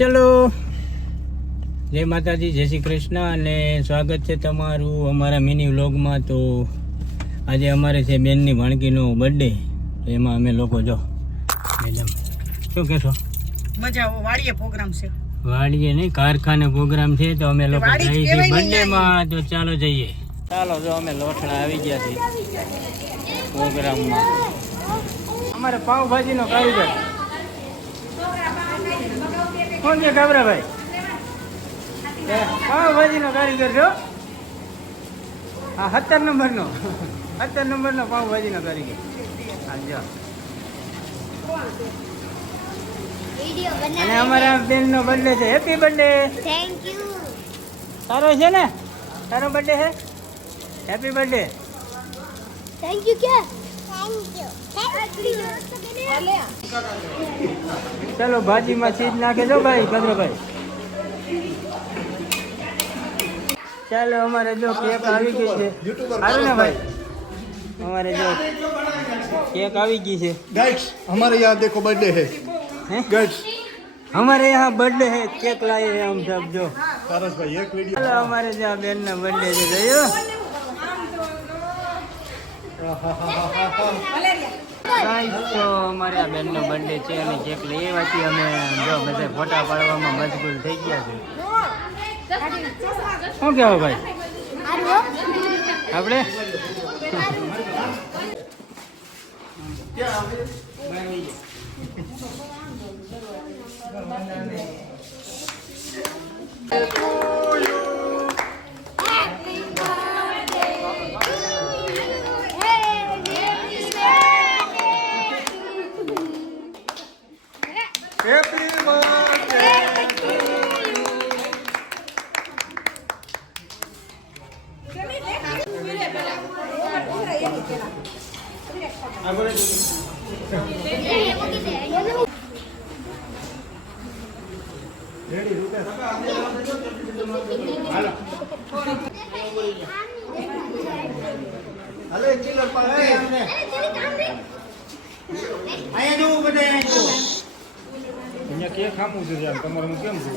ચલો, જય માતાજી, જય શ્રી કૃષ્ણ અને સ્વાગત છે તમારું અમારા મિની વ્લોગમાં. તો આજે અમારે છે બેનની ભાણકીનો બર્થડે, એમાં અમે લોકો જો મેડમ શું કહેશો? મજા વાડીએ પ્રોગ્રામ છે. વાડીએ નહીં, કારખાને પ્રોગ્રામ છે, તો અમે લોકો જઈએ છીએ બર્થડેમાં. તો ચાલો જઈએ. ચાલો, જો અમે લોઠણા આવી ગયા છીએ પ્રોગ્રામમાં. અમારે પાવભાજીનો કારીગર કોણ છે? ગાબરાભાઈ પાવભાજીનો કારીગર છો? હા, 17 નંબરનો પાવભાજીનો કારીગર. હા, જો. અને અમારા બેનનો બર્થડે છે. Happy birthday. Thank you. તારો છે ને? તારો બર્થડે છે? Happy birthday. થેન્ક યુ કે ચલો, ભાજીમાં ચીજ નાખે જો ભાઈ ભદ્રભાઈ. ચાલો, અમારે જો કેક આવી ગઈ છે. સારું ને ભાઈ? અમારે જો केक આવી ગઈ છે. गाइस हमारे यहाँ देखो बर्थडे है हैं? गाइस हमारे यहाँ बर्थडे है, केक लाए हैं हम सब. जो पारस भाई एक वीडियो चलो, हमारे जो बेन ना बर्थडे છે જોયો. ગાઈસ, તો અમારે આ બેન નો બર્થડે છે અને કેક લઈ આવ્યા છીએ અમે. જો બધા ફોટા પાડવામાં મશગુલ થઈ ગયા છે. શું કહેવો ભાઈ આપણે? हैप्पी बर्थडे हेलो एक चिल्लर पार्टी हमने અહીંયા જોવું બધા અહીંયા કેક ખામું છે યાર તમારું કેમ છે